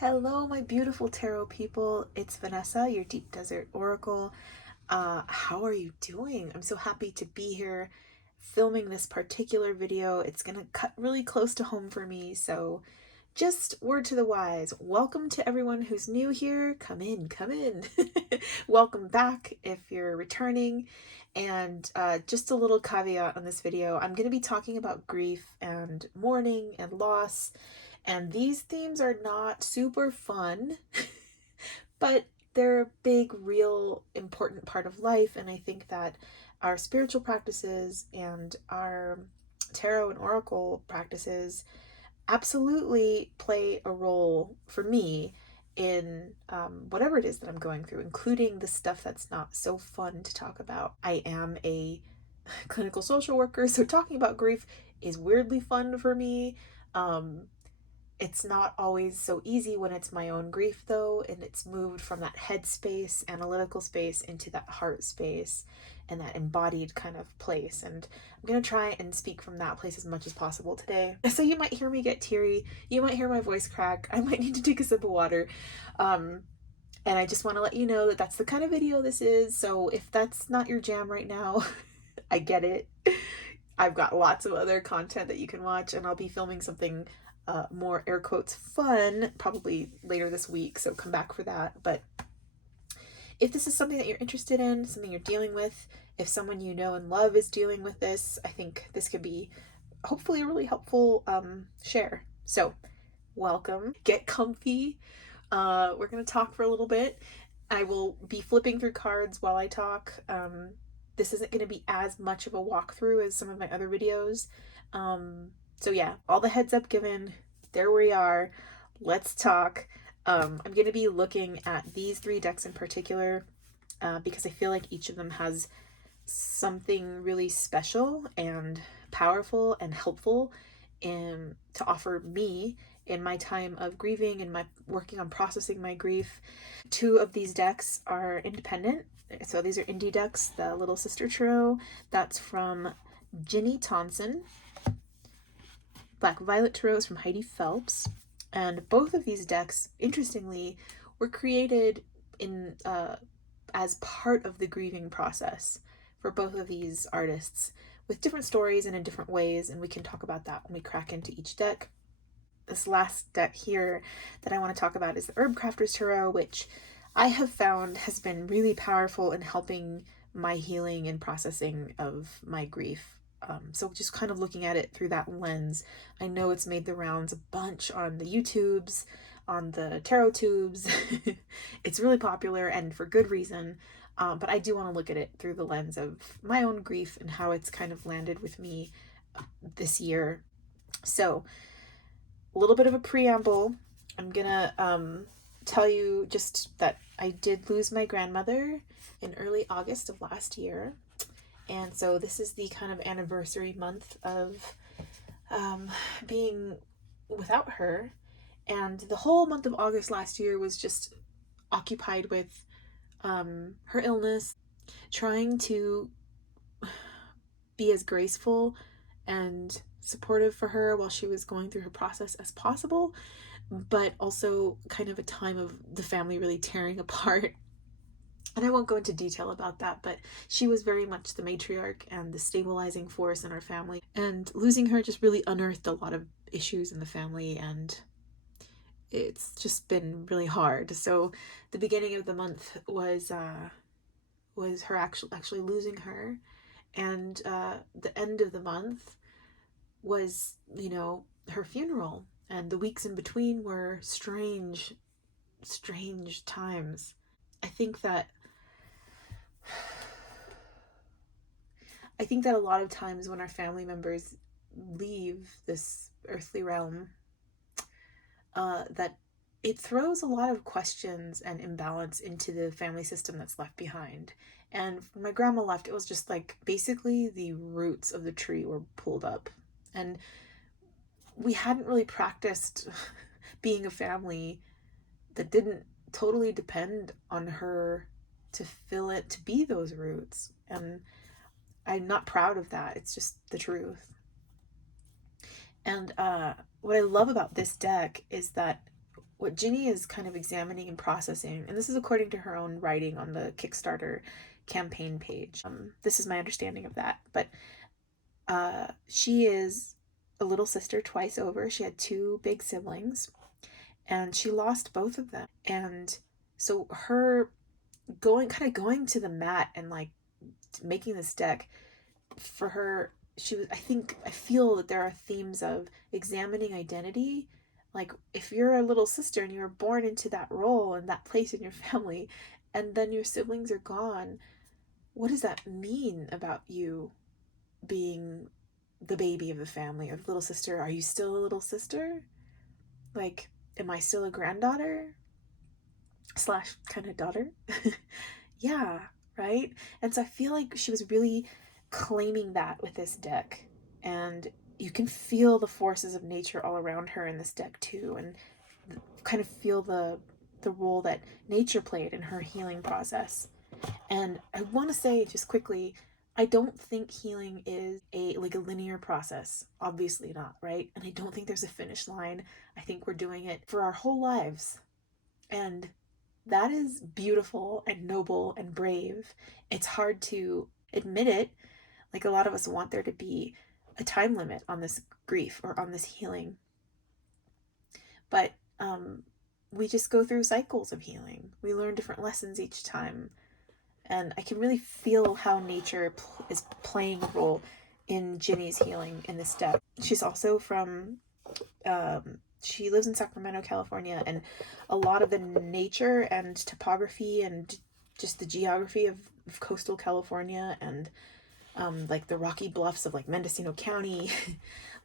Hello, my beautiful tarot people. It's Vanessa, your Deep Desert Oracle. How are you doing? I'm so happy to be here filming this particular video. It's gonna cut really close to home for me, so just word to the wise. Welcome to everyone who's new here. Come in, come in. Welcome back if you're returning. And just a little caveat on this video. I'm gonna be talking about grief and mourning and loss. And these themes are not super fun, but they're a big, real, important part of life. And I think that our spiritual practices and our tarot and oracle practices absolutely play a role for me in whatever it is that I'm going through, including the stuff that's not so fun to talk about. I am a clinical social worker, so talking about grief is weirdly fun for me. It's not always so easy when it's my own grief, though, and it's moved from that head space, analytical space, into that heart space and that embodied kind of place. And I'm going to try and speak from that place as much as possible today. So you might hear me get teary. You might hear my voice crack. I might need to take a sip of water. And I just want to let you know that that's the kind of video this is. So if that's not your jam right now, I get it. I've got lots of other content that you can watch, and I'll be filming something more air quotes fun probably later this week, so come back for that. But if this is something that you're interested in, something you're dealing with, if someone you know and love is dealing with this, I think this could be hopefully a really helpful share. So welcome, get comfy. We're gonna talk for a little bit. I will be flipping through cards while I talk. This isn't going to be as much of a walkthrough as some of my other videos. So yeah, all the heads up given. There we are. Let's talk. I'm going to be looking at these three decks in particular because I feel like each of them has something really special and powerful and helpful to offer me in my time of grieving and my working on processing my grief. Two of these decks are independent. So these are indie decks. The Little Sister Tarot, that's from Ginny Thompson. Black Violet Tarot is from Heidi Phelps. And both of these decks, interestingly, were created in as part of the grieving process for both of these artists, with different stories and in different ways, and we can talk about that when we crack into each deck. This last deck here that I want to talk about is the Herbcrafter's Tarot, which I have found has been really powerful in helping my healing and processing of my grief. So just kind of looking at it through that lens, I know it's made the rounds a bunch on the YouTubes, on the tarot tubes. It's really popular and for good reason, but I do want to look at it through the lens of my own grief and how it's kind of landed with me this year. So a little bit of a preamble. I'm gonna tell you just that I did lose my grandmother in early August of last year. And so this is the kind of anniversary month of being without her. And the whole month of August last year was just occupied with her illness, trying to be as graceful and supportive for her while she was going through her process as possible, but also kind of a time of the family really tearing apart. And I won't go into detail about that, but she was very much the matriarch and the stabilizing force in our family. And losing her just really unearthed a lot of issues in the family, and it's just been really hard. So the beginning of the month was her actually losing her, and the end of the month was, her funeral, and the weeks in between were strange times. I think that a lot of times when our family members leave this earthly realm, that it throws a lot of questions and imbalance into the family system that's left behind. And when my grandma left, it was just like basically the roots of the tree were pulled up. And we hadn't really practiced being a family that didn't totally depend on her to fill it, to be those roots. And I'm not proud of that. It's just the truth. And what I love about this deck is that what Ginny is kind of examining and processing, and this is according to her own writing on the Kickstarter campaign page. This is my understanding of that, but she is a little sister twice over. She had 2 big siblings, and she lost both of them. And so her going to the mat and like making this deck for her, I feel that there are themes of examining identity. Like, if you're a little sister and you were born into that role and that place in your family, and then your siblings are gone, what does that mean about you being the baby of the family, or the little sister? Are you still a little sister? Like, am I still a granddaughter slash kind of daughter? Yeah, right? And so I feel like she was really claiming that with this deck. And you can feel the forces of nature all around her in this deck too, and kind of feel the role that nature played in her healing process. And I want to say just quickly, I don't think healing is a linear process. Obviously not, right? And I don't think there's a finish line. I think we're doing it for our whole lives. And that is beautiful and noble and brave. It's hard to admit it. Like, a lot of us want there to be a time limit on this grief or on this healing. But we just go through cycles of healing. We learn different lessons each time. And I can really feel how nature is playing a role in Ginny's healing in this deck. She's also from, she lives in Sacramento, California, and a lot of the nature and topography and just the geography of coastal California and like the rocky bluffs of like Mendocino County,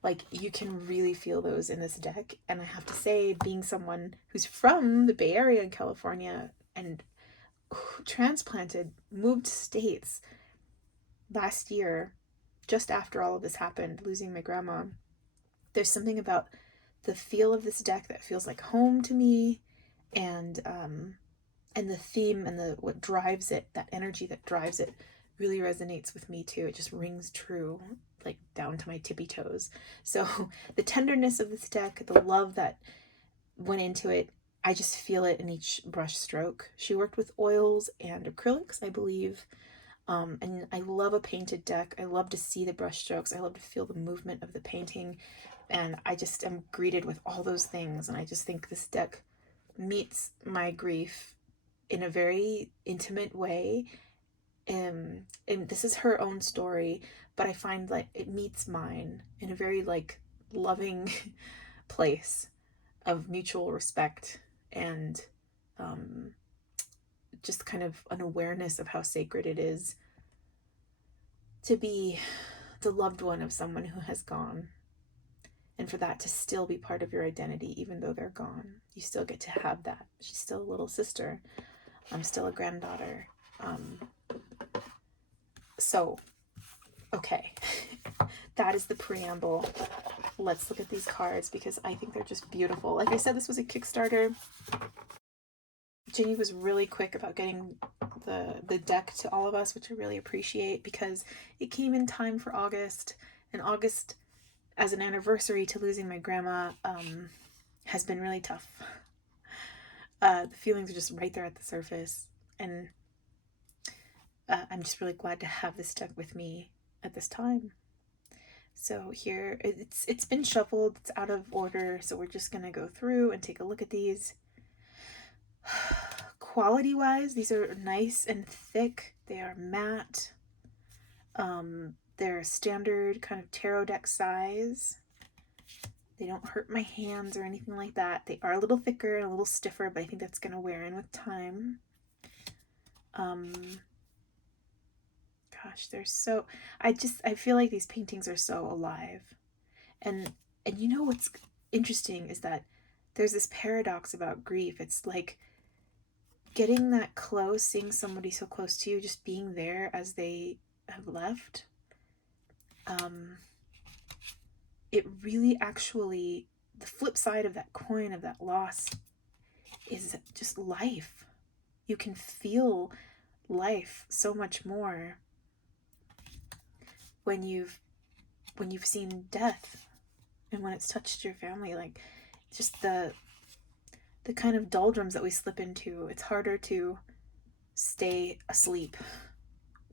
like you can really feel those in this deck. And I have to say, being someone who's from the Bay Area in California and transplanted, moved states last year, just after all of this happened, losing my grandma, there's something about the feel of this deck that feels like home to me, and the theme and the what drives it, that energy that drives it, really resonates with me too. It just rings true, like down to my tippy toes. So the tenderness of this deck, the love that went into it, I just feel it in each brush stroke. She worked with oils and acrylics, I believe. And I love a painted deck. I love to see the brush strokes. I love to feel the movement of the painting. And I just am greeted with all those things. And I just think this deck meets my grief in a very intimate way. And this is her own story, but I find like it meets mine in a very like loving place of mutual respect and just kind of an awareness of how sacred it is to be the loved one of someone who has gone, and for that to still be part of your identity even though they're gone. You still get to have that. She's still a little sister. I'm still a granddaughter. So okay, that is the preamble. Let's look at these cards because I think they're just beautiful. Like I said, this was a Kickstarter. Ginny was really quick about getting the deck to all of us, which I really appreciate because it came in time for August, and August as an anniversary to losing my grandma has been really tough. The feelings are just right there at the surface, and I'm just really glad to have this deck with me at this time. So here, it's been shuffled, it's out of order, so we're just gonna go through and take a look at these. Quality wise, these are nice and thick. They are matte. They're a standard kind of tarot deck size. They don't hurt my hands or anything like that. They are a little thicker and a little stiffer, but I think that's gonna wear in with time. Gosh, they're so, I feel like these paintings are so alive. And you know what's interesting is that there's this paradox about grief. It's like getting that close, seeing somebody so close to you, just being there as they have left. It really actually, the flip side of that coin, of that loss, is just life. You can feel life so much more when you've seen death and when it's touched your family. Like, just the the kind of doldrums that we slip into. It's harder to stay asleep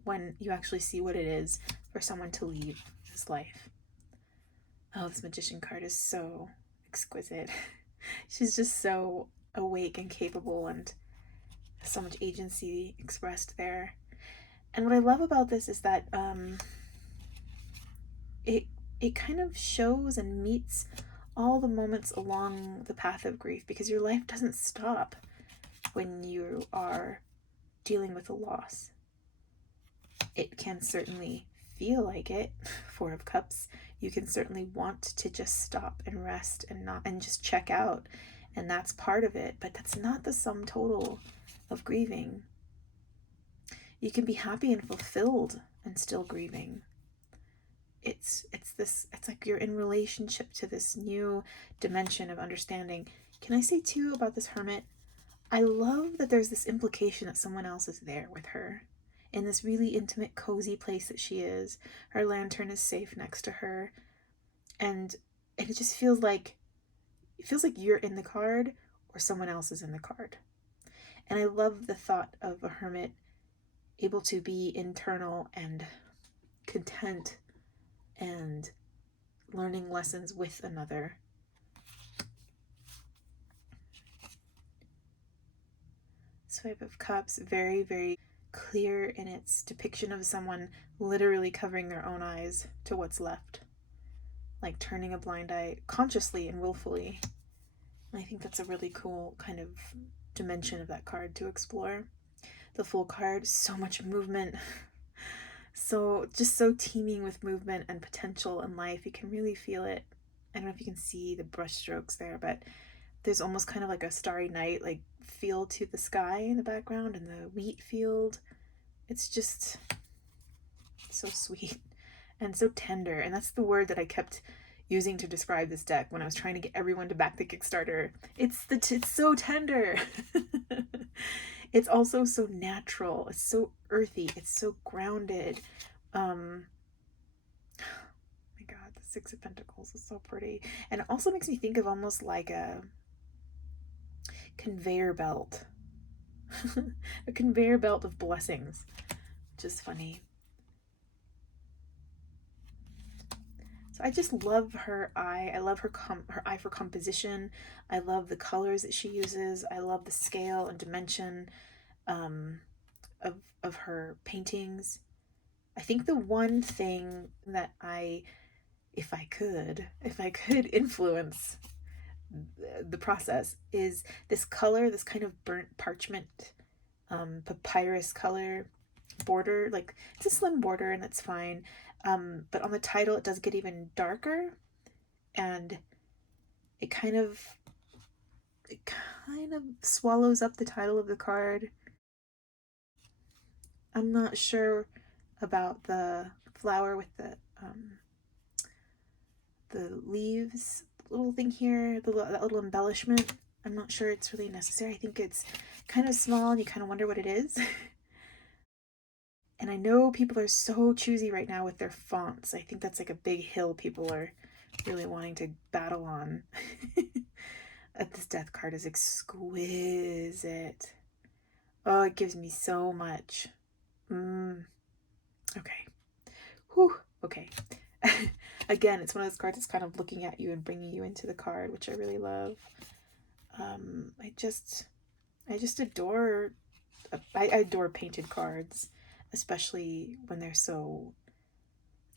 when you actually see what it is for someone to leave this life. Oh, this Magician card is so exquisite. She's just so awake and capable, and so much agency expressed there. And what I love about this is that it kind of shows and meets all the moments along the path of grief, because your life doesn't stop when you are dealing with a loss. It can certainly feel like it. Four of Cups. You can certainly want to just stop and rest and just check out, and that's part of it, but that's not the sum total of grieving. You can be happy and fulfilled and still grieving. It's like you're in relationship to this new dimension of understanding. Can I say too about this Hermit? I love that there's this implication that someone else is there with her in this really intimate, cozy place that she is. Her lantern is safe next to her, and it just feels like you're in the card or someone else is in the card. And I love the thought of a hermit able to be internal and content and learning lessons with another. Five of Cups, very, very clear in its depiction of someone literally covering their own eyes to what's left, like turning a blind eye consciously and willfully. And I think that's a really cool kind of dimension of that card to explore. The Fool card, so much movement, so teeming with movement and potential in life. You can really feel it. I don't know if you can see the brush strokes there, but there's almost kind of like a starry night like feel to the sky in the background and the wheat field. It's just so sweet and so tender, and that's the word that I kept using to describe this deck when I was trying to get everyone to back the Kickstarter. It's so tender. It's also so natural. It's so earthy. It's so grounded. Oh my god, the Six of Pentacles is so pretty, and it also makes me think of almost like a conveyor belt. A conveyor belt of blessings, which is funny. So I just love her eye. I love her eye for composition. I love the colors that she uses. I love the scale and dimension of her paintings. I think the one thing that if I could influence the process, is this color, this kind of burnt parchment, papyrus color border. Like, it's a slim border and that's fine, but on the title it does get even darker, and it kind of swallows up the title of the card. I'm not sure about the flower with the leaves little thing here, that little embellishment. I'm not sure it's really necessary. I think it's kind of small and you kind of wonder what it is. And I know people are so choosy right now with their fonts. I think that's like a big hill people are really wanting to battle on. This death card is exquisite. Oh, it gives me so much. Okay. Whew. Okay. Again, it's one of those cards that's kind of looking at you and bringing you into the card, which I really love. I just adore, I adore painted cards, especially when they're so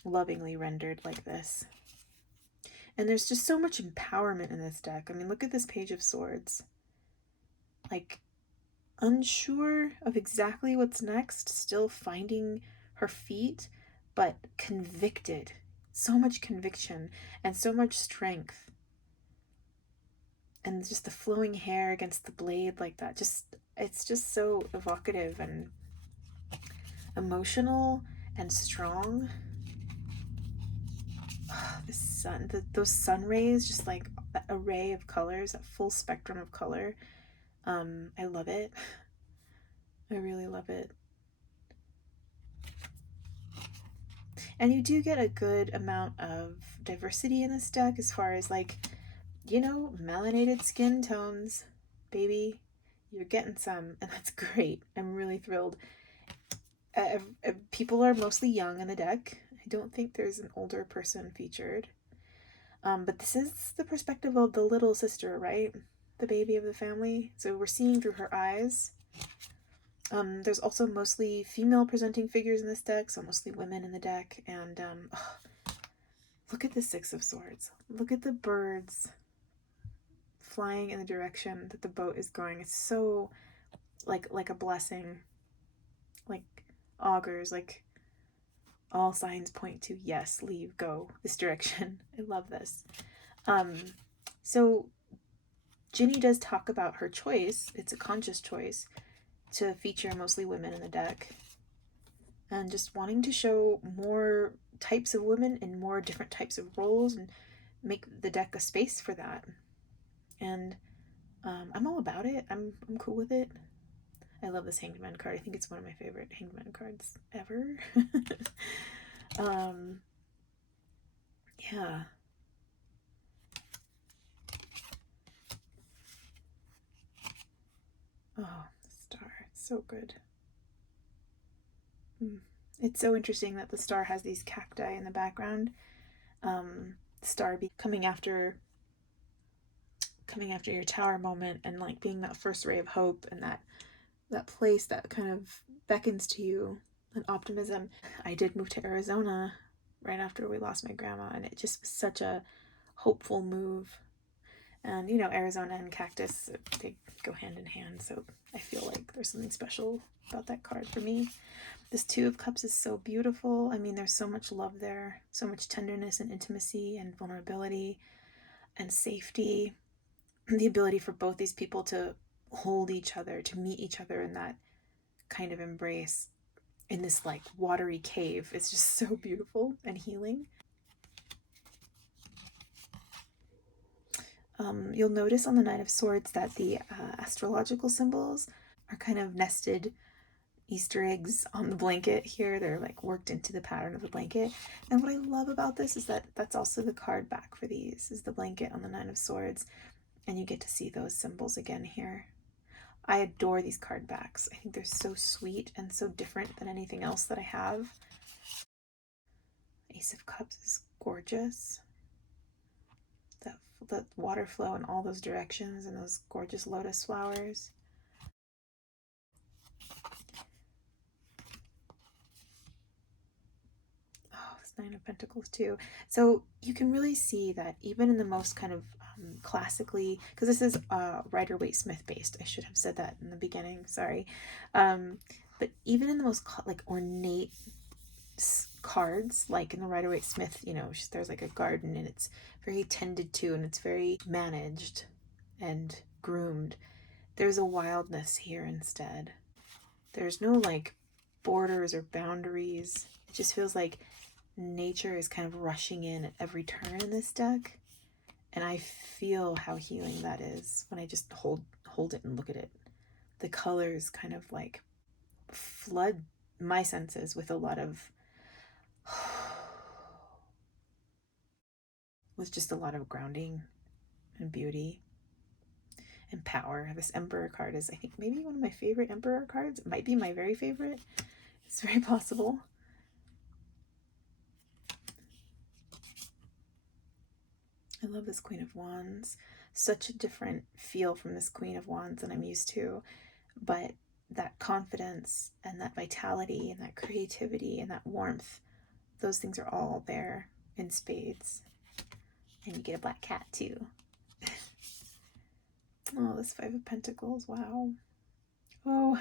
lovingly rendered like this. And there's just so much empowerment in this deck. I mean, look at this Page of Swords. Like, unsure of exactly what's next, still finding her feet, but convicted. So much conviction and so much strength. And just the flowing hair against the blade like that. It's just so evocative and emotional and strong. The sun, those sun rays, just like that array of colors, that full spectrum of color. I love it. I really love it. And you do get a good amount of diversity in this deck as far as, like, you know, melanated skin tones, baby. You're getting some, and that's great. I'm really thrilled. People are mostly young in the deck. I don't think there's an older person featured. But this is the perspective of the little sister, right? The baby of the family. So we're seeing through her eyes. There's also mostly female presenting figures in this deck, so mostly women in the deck. And look at the Six of Swords. Look at the birds flying in the direction that the boat is going. It's so like a blessing, like augurs, like all signs point to yes, leave, go this direction. I love this. So Ginny does talk about her choice. It's a conscious choice to feature mostly women in the deck, and just wanting to show more types of women in more different types of roles and make the deck a space for that. And I'm all about it. I'm cool with it. I love this Hanged Man card. I think it's one of my favorite Hanged Man cards ever. Yeah. Oh, the star. It's so good. It's so interesting that the star has these cacti in the background. Star coming after your tower moment, and like being that first ray of hope, and that place that kind of beckons to you, and optimism. I did move to Arizona right after we lost my grandma, and it just was such a hopeful move. And you know, Arizona and cactus, they go hand in hand, so I feel like there's something special about that card for me. This Two of Cups is so beautiful. I mean, there's so much love there, so much tenderness and intimacy and vulnerability and safety. The ability for both these people to hold each other, to meet each other in that kind of embrace in this like watery cave. It's just so beautiful and healing. You'll notice on the Nine of Swords that the astrological symbols are kind of nested Easter eggs on the blanket here. They're like worked into the pattern of the blanket. And what I love about this is that that's also the card back for these, is the blanket on the Nine of Swords. And you get to see those symbols again here. I adore these card backs. I think they're so sweet and so different than anything else that I have. Ace of Cups is gorgeous. The water flow in all those directions and those gorgeous lotus flowers. Oh, this Nine of Pentacles too. So you can really see that even in the most kind of classically, because this is Rider-Waite-Smith based. I should have said that in the beginning, sorry. But even in the most like ornate cards, like in the Rider-Waite-Smith, you know, there's like a garden and it's very tended to and it's very managed and groomed. There's a wildness here instead. There's no like borders or boundaries. It just feels like nature is kind of rushing in at every turn in this deck. And I feel how healing that is when I just hold it and look at it. The colors kind of like flood my senses with a lot of just a lot of grounding and beauty and power. This Emperor card is, I think, maybe one of my favorite Emperor cards. It might be my very favorite. It's very possible. I love this Queen of Wands. Such a different feel from this Queen of Wands than I'm used to. But that confidence and that vitality and that creativity and that warmth, those things are all there in spades. And you get a black cat too. Oh, this Five of Pentacles, wow. Oh.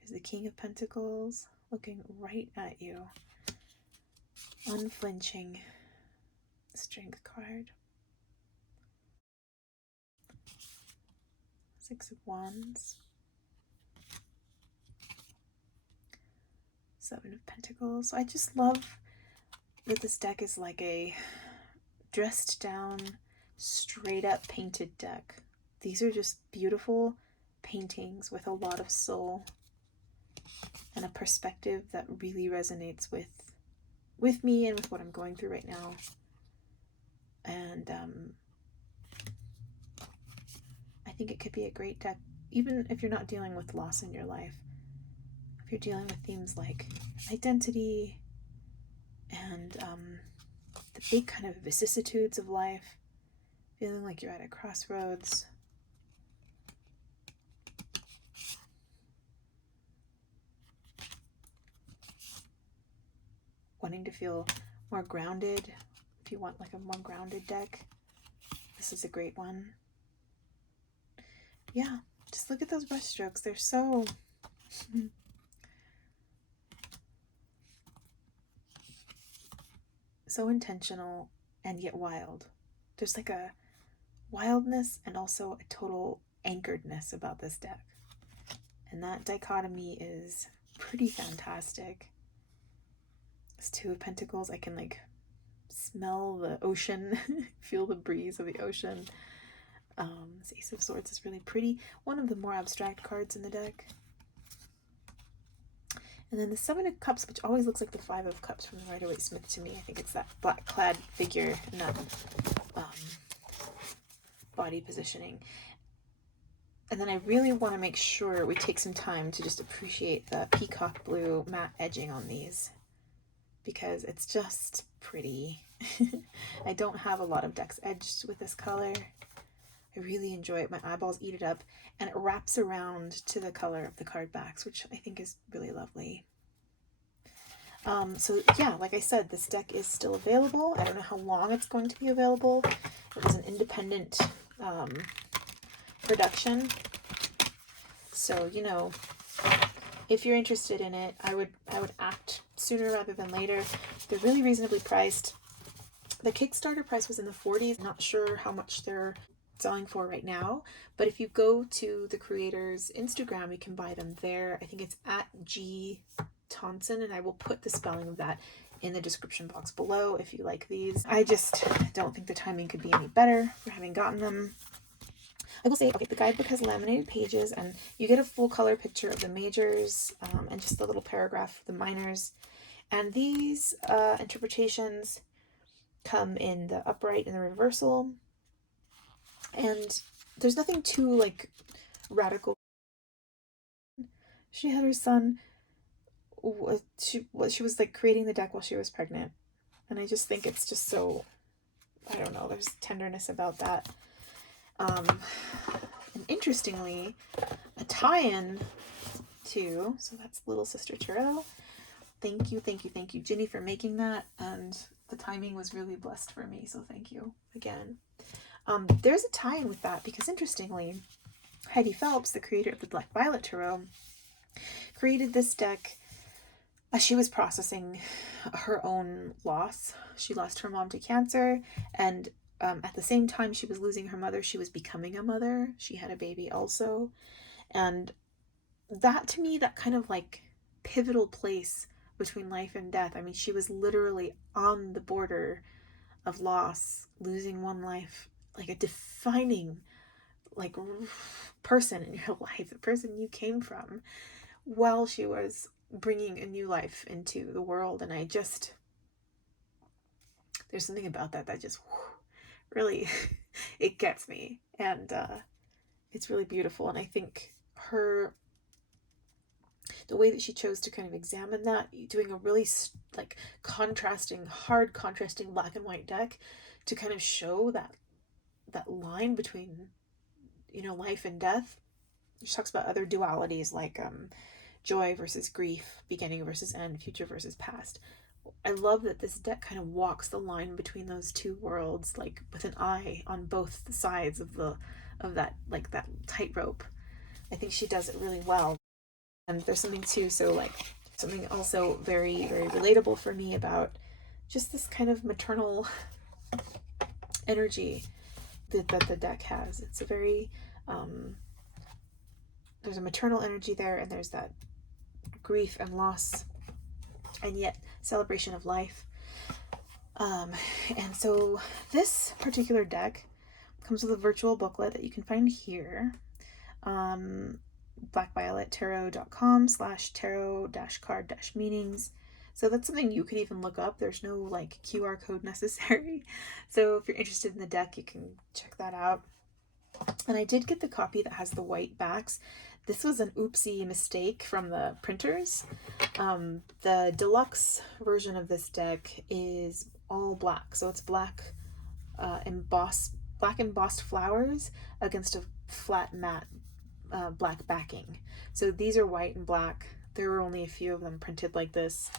There's the King of Pentacles looking right at you. Unflinching. Strength card. Six of Wands. Seven of Pentacles. I just love that this deck is like a dressed down, straight up painted deck. These are just beautiful paintings with a lot of soul and a perspective that really resonates with me and with what I'm going through right now. And think it could be a great deck, even if you're not dealing with loss in your life. If you're dealing with themes like identity and the big kind of vicissitudes of life, feeling like you're at a crossroads. Wanting to feel more grounded, if you want like a more grounded deck, this is a great one. Yeah, just look at those brush strokes. They're so so intentional and yet wild. There's like a wildness and also a total anchoredness about this deck. And that dichotomy is pretty fantastic. This Two of Pentacles, I can like smell the ocean, feel the breeze of the ocean. This Ace of Swords is really pretty. One of the more abstract cards in the deck. And then the Seven of Cups, which always looks like the Five of Cups from the Rider-Waite-Smith to me. I think it's that black-clad figure in that body positioning. And then I really want to make sure we take some time to just appreciate the peacock blue matte edging on these, because it's just pretty. I don't have a lot of decks edged with this color. I really enjoy it. My eyeballs eat it up, and it wraps around to the color of the card backs, which I think is really lovely. So yeah, like I said, this deck is still available. I don't know how long it's going to be available. It was an independent production. So, you know, if you're interested in it, I would act sooner rather than later. They're really reasonably priced. The Kickstarter price was in the 40s. Not sure how much they're selling for right now, but if you go to the creator's Instagram, you can buy them there. I think it's at G Tonson, and I will put the spelling of that in the description box below if you like these. I just don't think the timing could be any better for having gotten them. I will say, okay, the guidebook has laminated pages, and you get a full color picture of the majors and just a little paragraph of the minors. And these interpretations come in the upright and the reversal. And there's nothing too like radical. She had her son, she was like creating the deck while she was pregnant, and I just think it's just so, I don't know, there's tenderness about that. And interestingly, a tie-in to, so that's Little Sister Tarot. Thank you, Ginny, for making that, and the timing was really blessed for me, so thank you again. There's a tie-in with that, because interestingly, Heidi Phelps, the creator of the Black Biolet Tarot, created this deck as she was processing her own loss. She lost her mom to cancer, and at the same time she was losing her mother, she was becoming a mother. She had a baby also. And that, to me, that kind of like pivotal place between life and death. I mean, she was literally on the border of loss, losing one life, like a defining like person in your life, the person you came from, while she was bringing a new life into the world. And I just, there's something about that just really, it gets me. And it's really beautiful. And I think the way that she chose to kind of examine that, doing a really like hard contrasting black and white deck to kind of show that line between, you know, life and death. She talks about other dualities like joy versus grief, beginning versus end, future versus past. I love that this deck kind of walks the line between those two worlds, like with an eye on both sides of that, like that tightrope. I think she does it really well. And there's something too, so like something also very, very relatable for me about just this kind of maternal energy that the deck has. It's a very there's a maternal energy there, and there's that grief and loss, and yet celebration of life. And so this particular deck comes with a virtual booklet that you can find here. blackviolettarot.com/tarot-card-meanings. So that's something you could even look up. There's no like QR code necessary. So if you're interested in the deck, you can check that out. And I did get the copy that has the white backs. This was an oopsie mistake from the printers. The deluxe version of this deck is all black. So it's black embossed flowers against a flat matte black backing. So these are white and black. There were only a few of them printed like this.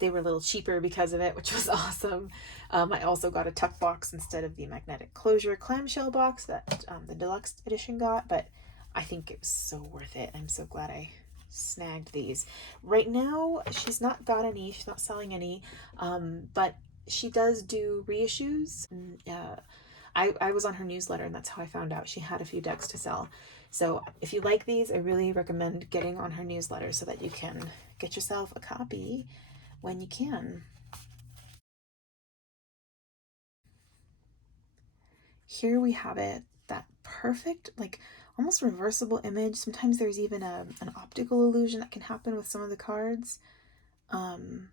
They were a little cheaper because of it, which was awesome. I also got a tuck box instead of the magnetic closure clamshell box that the deluxe edition got, but I think it was so worth it. I'm so glad I snagged these. Right now, she's not got any, she's not selling any, but she does do reissues. I was on her newsletter, and that's how I found out she had a few decks to sell. So if you like these, I really recommend getting on her newsletter so that you can get yourself a copy when you can. Here we have it, that perfect, like almost reversible image. Sometimes there's even an optical illusion that can happen with some of the cards. And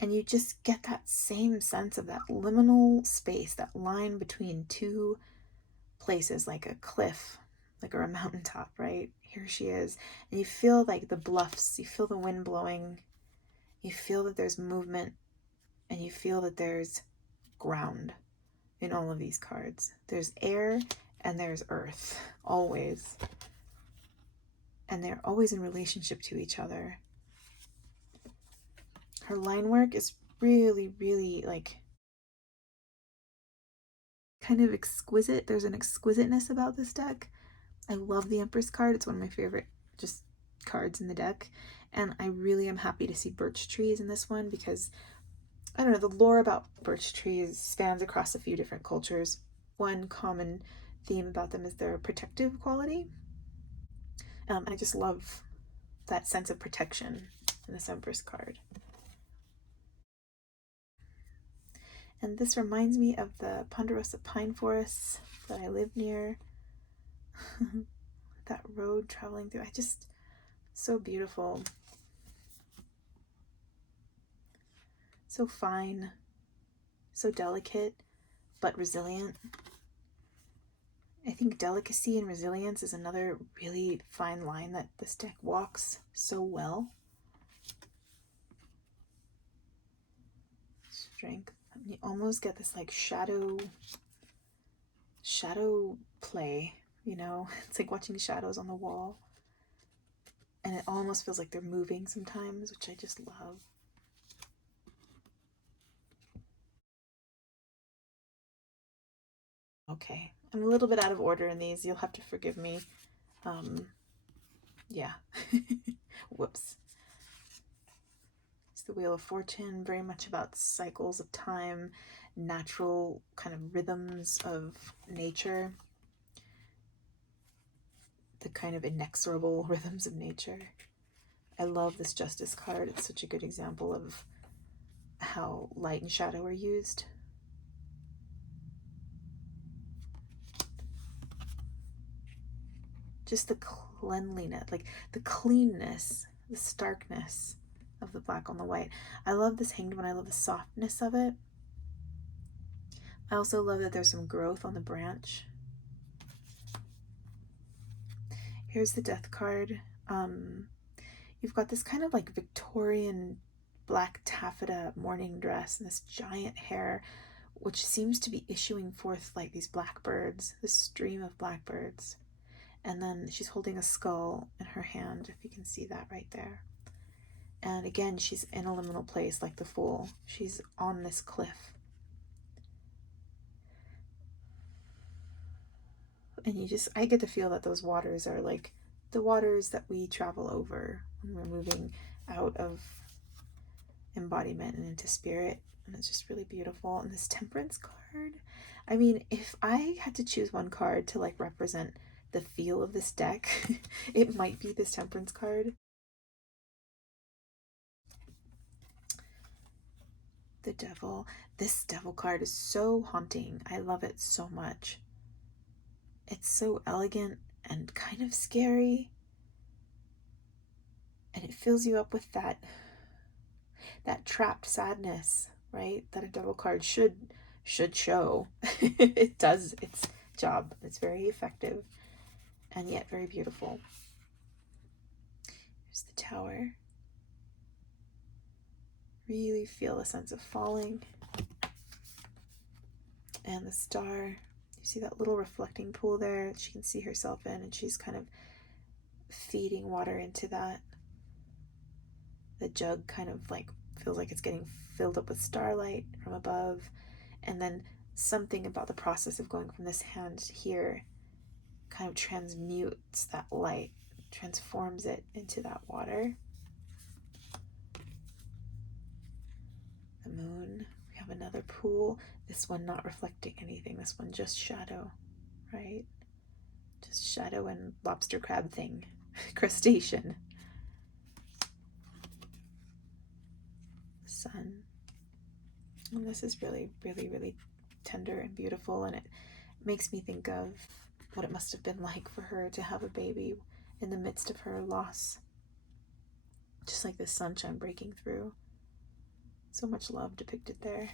you just get that same sense of that liminal space, that line between two places, like a cliff, like, or a mountaintop, right? Here she is. And you feel like the bluffs, you feel the wind blowing, you feel that there's movement, and you feel that there's ground in all of these cards. There's air and there's earth, always. And they're always in relationship to each other. Her line work is really, really like kind of exquisite. There's an exquisiteness about this deck. I love the Empress card. It's one of my favorite just cards in the deck. And I really am happy to see birch trees in this one because, I don't know, the lore about birch trees spans across a few different cultures. One common theme about them is their protective quality. I just love that sense of protection in this Empress card. And this reminds me of the ponderosa pine forests that I live near. That road traveling through, so beautiful. So fine, so delicate, but resilient. I think delicacy and resilience is another really fine line that this deck walks so well. Strength. You almost get this like shadow play, you know? It's like watching shadows on the wall. And it almost feels like they're moving sometimes, which I just love. Okay, I'm a little bit out of order in these. You'll have to forgive me. Yeah. Whoops. It's the Wheel of Fortune, very much about cycles of time, natural kind of rhythms of nature, the kind of inexorable rhythms of nature. I love this Justice card. It's such a good example of how light and shadow are used. Just the cleanliness, like the cleanness, the starkness of the black on the white. I love this Hanged One. I love the softness of it. I also love that there's some growth on the branch. Here's the Death card. You've got this kind of like Victorian black taffeta morning dress and this giant hair, which seems to be issuing forth like these blackbirds, this stream of blackbirds. And then she's holding a skull in her hand, if you can see that right there. And again, she's in a liminal place like the Fool. She's on this cliff. And I get to feel that those waters are like the waters that we travel over when we're moving out of embodiment and into spirit. And it's just really beautiful. And this Temperance card, I mean, if I had to choose one card to like represent the feel of this deck, it might be this Temperance card. The Devil. This Devil card is so haunting. I love it so much. It's so elegant and kind of scary. And it fills you up with that trapped sadness, right? That a Devil card should show. It does. It's job. It's very effective and yet very beautiful. Here's the Tower. Really feel a sense of falling. And the Star. You see that little reflecting pool there that she can see herself in, and she's kind of feeding water into that. The jug kind of like feels like it's getting filled up with starlight from above. And then something about the process of going from this hand here kind of transmutes that light, transforms it into that water. The moon. We have another pool. This one not reflecting anything. This one just shadow, right? Just shadow and lobster crab thing. Crustacean. Sun. And this is really, really, really tender and beautiful, and it makes me think of what it must have been like for her to have a baby in the midst of her loss. Just like the sunshine breaking through. So much love depicted there.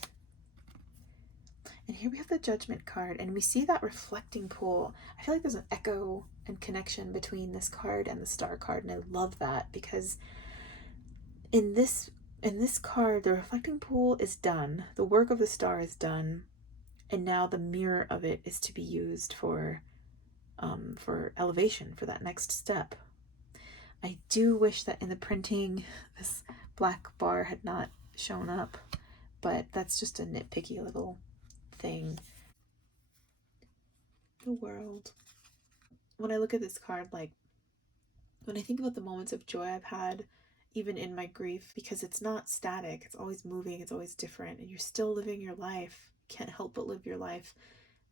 And here we have the Judgment card, and we see that reflecting pool. I feel like there's an echo and connection between this card and the Star card, and I love that because in this card, the reflecting pool is done. The work of the Star is done, and now the mirror of it is to be used for elevation, for that next step. I do wish that in the printing, this black bar had not shown up, but that's just a nitpicky little thing. The World. When I look at this card, like, when I think about the moments of joy I've had, even in my grief, because it's not static, it's always moving, it's always different, and you're still living your life. Can't help but live your life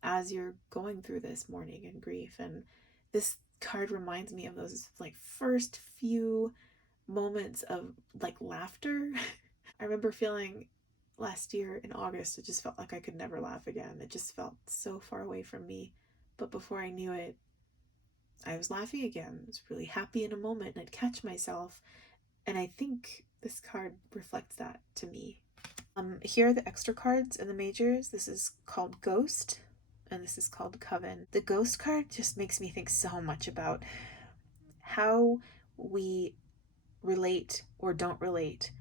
as you're going through this mourning and grief. And this card reminds me of those like first few moments of like laughter. I remember feeling last year in August, it just felt like I could never laugh again. It just felt so far away from me. But before I knew it, I was laughing again. I was really happy in a moment, and I'd catch myself. And I think this card reflects that to me. Here are the extra cards in the majors. This is called Ghost, and this is called Coven. The Ghost card just makes me think so much about how we relate or don't relate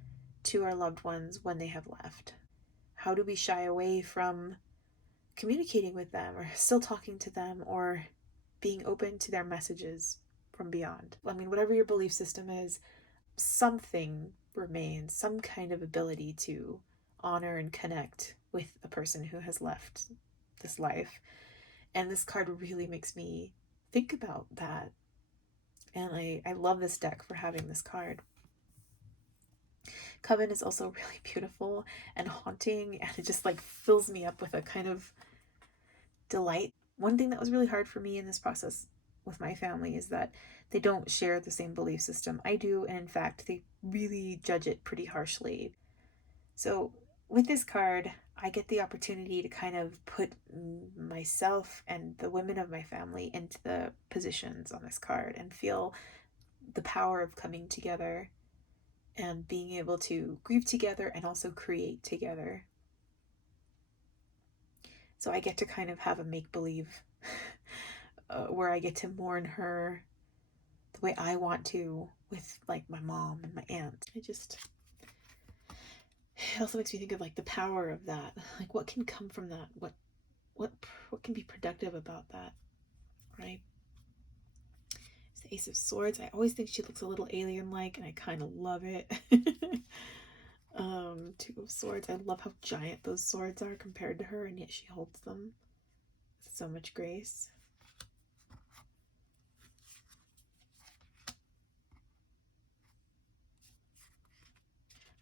to our loved ones when they have left. How do we shy away from communicating with them, or still talking to them, or being open to their messages from beyond? I mean, whatever your belief system is, something remains, some kind of ability to honor and connect with a person who has left this life. And this card really makes me think about that. And I love this deck for having this card. Coven is also really beautiful and haunting, and it just like fills me up with a kind of delight. One thing that was really hard for me in this process with my family is that they don't share the same belief system I do, and in fact, they really judge it pretty harshly. So with this card, I get the opportunity to kind of put myself and the women of my family into the positions on this card and feel the power of coming together and being able to grieve together and also create together. So I get to kind of have a make-believe where I get to mourn her the way I want to with like my mom and my aunt. It also makes me think of like the power of that. Like what can come from that? What can be productive about that, right? It's the Ace of Swords. I always think she looks a little alien-like, and I kind of love it. Two of Swords. I love how giant those swords are compared to her, and yet she holds them with so much grace.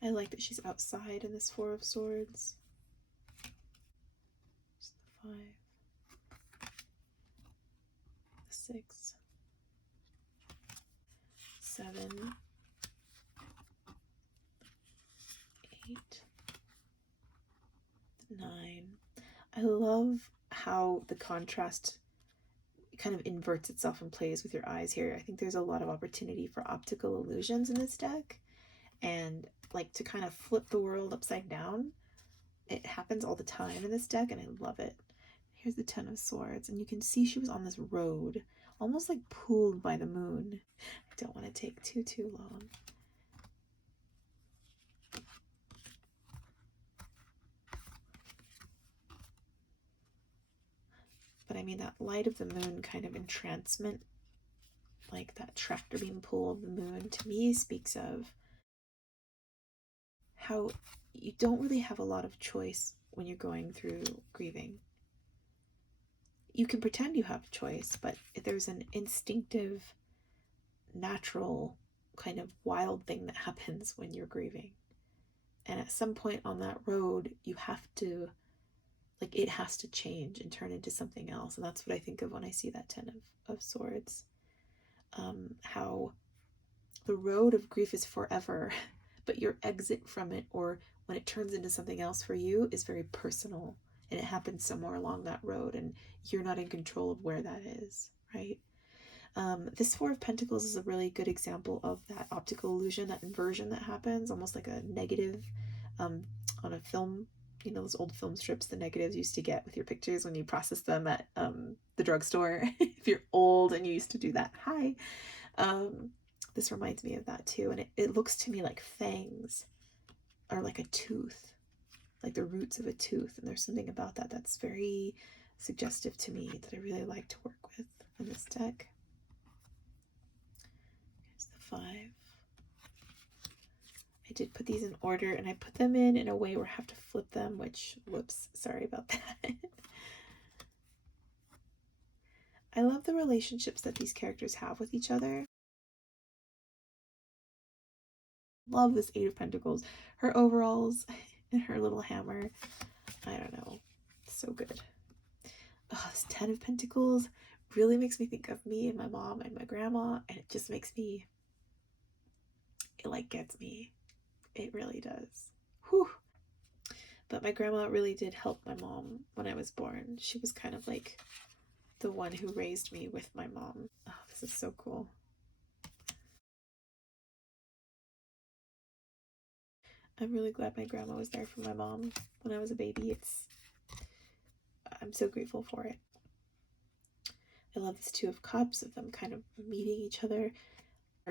I like that she's outside in this Four of Swords. There's the 5, the 6, 7, 8, 9. I love how the contrast kind of inverts itself and plays with your eyes here. I think there's a lot of opportunity for optical illusions in this deck, and like to kind of flip the world upside down. It happens all the time in this deck, and I love it. Here's the Ten of Swords, and you can see she was on this road, almost like pulled by the moon. I don't want to take too long. But I mean, that light of the moon kind of entrancement, like that tractor beam pull of the moon, to me speaks of how you don't really have a lot of choice when you're going through grieving. You can pretend you have a choice, but there's an instinctive, natural, kind of wild thing that happens when you're grieving. And at some point on that road, you have to, like, it has to change and turn into something else. And that's what I think of when I see that Ten of Swords. How the road of grief is forever, but your exit from it, or when it turns into something else for you, is very personal. And it happens somewhere along that road, and you're not in control of where that is, right? This Four of Pentacles is a really good example of that optical illusion, that inversion that happens, almost like a negative on a film. You know, those old film strips, the negatives you used to get with your pictures when you process them at the drugstore. If you're old and you used to do that. Hi. This reminds me of that too. And it looks to me like fangs are like a tooth, like the roots of a tooth. And there's something about that that's very suggestive to me that I really like to work with in this deck. Here's the 5. I did put these in order, and I put them in a way where I have to flip them, which, whoops, sorry about that. I love the relationships that these characters have with each other. Love this Eight of Pentacles. Her overalls and her little hammer. I don't know. So good. Oh, this Ten of Pentacles really makes me think of me and my mom and my grandma, and it just makes me, it like gets me. It really does. Whew. But my grandma really did help my mom when I was born. She was kind of like the one who raised me with my mom. Oh, this is so cool. I'm really glad my grandma was there for my mom when I was a baby. I'm so grateful for it. I love this Two of Cups, of them kind of meeting each other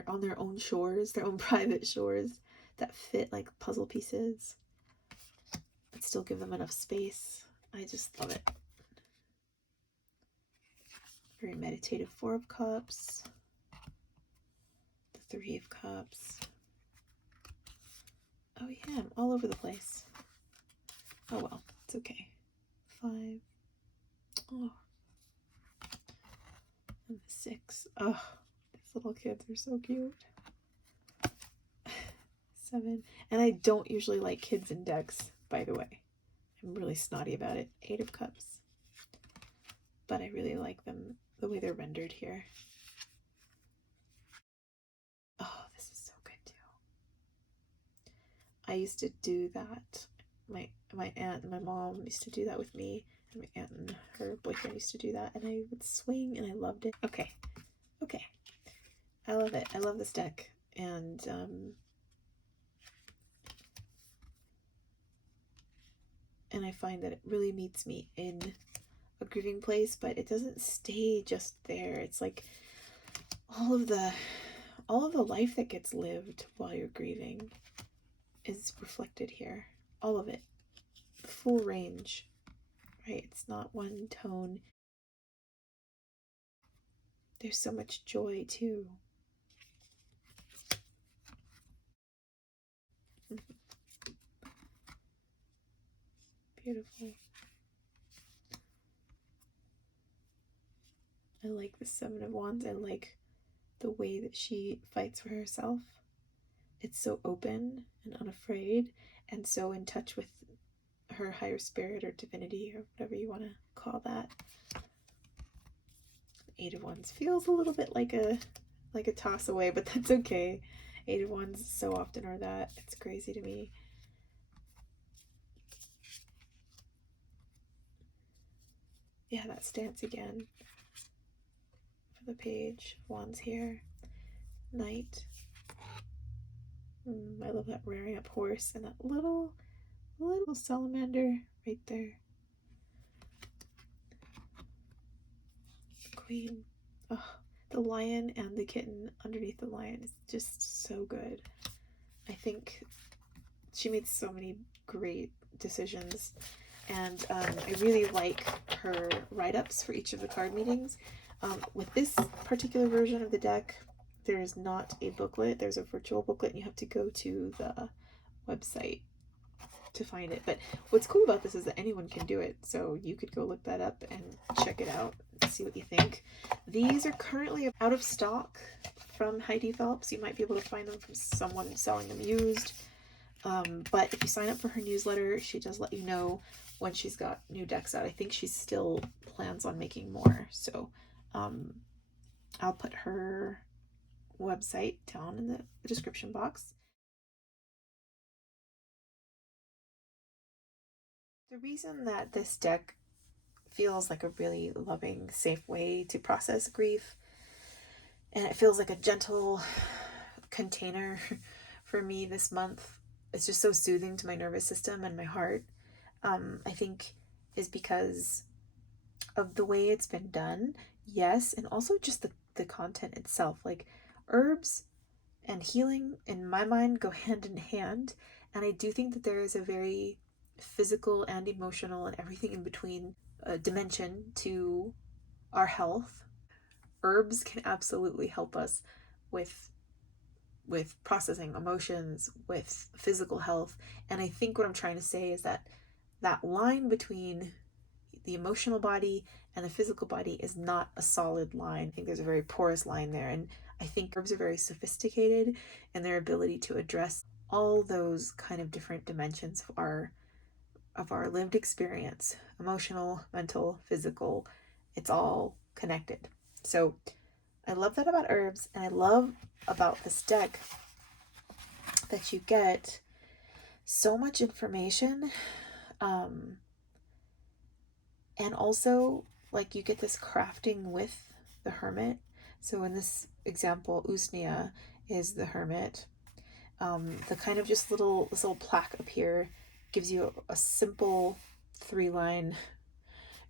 on their own shores, their own private shores that fit like puzzle pieces, but still give them enough space. I just love it. Very meditative Four of Cups, the Three of Cups. Oh yeah, I'm all over the place. Oh well, it's okay. 5. Oh. And the 6. Oh, these little kids are so cute. 7. And I don't usually like kids in decks, by the way. I'm really snotty about it. 8 of Cups. But I really like them, the way they're rendered here. Oh, this is so good too. I used to do that. My aunt and my mom used to do that with me. And my aunt and her boyfriend used to do that. And I would swing and I loved it. Okay. Okay. I love it. I love this deck. And I find that it really meets me in a grieving place, but it doesn't stay just there. It's like all of the life that gets lived while you're grieving is reflected here. All of it. Full range. Right? It's not one tone. There's so much joy too. Beautiful. I like the Seven of Wands. I like the way that she fights for herself. It's so open and unafraid, and so in touch with her higher spirit or divinity or whatever you want to call that. Eight of Wands feels a little bit like a toss away, but that's okay. Eight of Wands so often are that. It's crazy to me. Yeah, that stance again for the Page of Wands here. Knight. I love that rearing up horse and that little salamander right there. queen. Oh, the lion and the kitten underneath the lion is just so good. I think she made so many great decisions, and I really like her write-ups for each of the card meetings. With this particular version of the deck, there is not a booklet. There's a virtual booklet, and you have to go to the website to find it. But what's cool about this is that anyone can do it, so you could go look that up and check it out and see what you think. These are currently out of stock from Heidi Phelps. You might be able to find them from someone selling them used. But if you sign up for her newsletter, she does let you know when she's got new decks out. I think she still plans on making more, so I'll put her website down in the description box. The reason that this deck feels like a really loving, safe way to process grief, and it feels like a gentle container for me this month, it's just so soothing to my nervous system and my heart, I think is because of the way it's been done, yes, and also just the content itself. Like, herbs and healing, in my mind, go hand in hand, and I do think that there is a very physical and emotional and everything in between dimension to our health. Herbs can absolutely help us with processing emotions, with physical health, and I think what I'm trying to say is that that line between the emotional body and the physical body is not a solid line. I think there's a very porous line there, and I think herbs are very sophisticated in their ability to address all those kind of different dimensions of our lived experience, emotional, mental, physical. It's all connected. So I love that about herbs, and I love about this deck that you get so much information, and also, like, you get this crafting with the hermit. So in this example, Usnia is the hermit. The kind of just this little plaque up here gives you a simple 3-line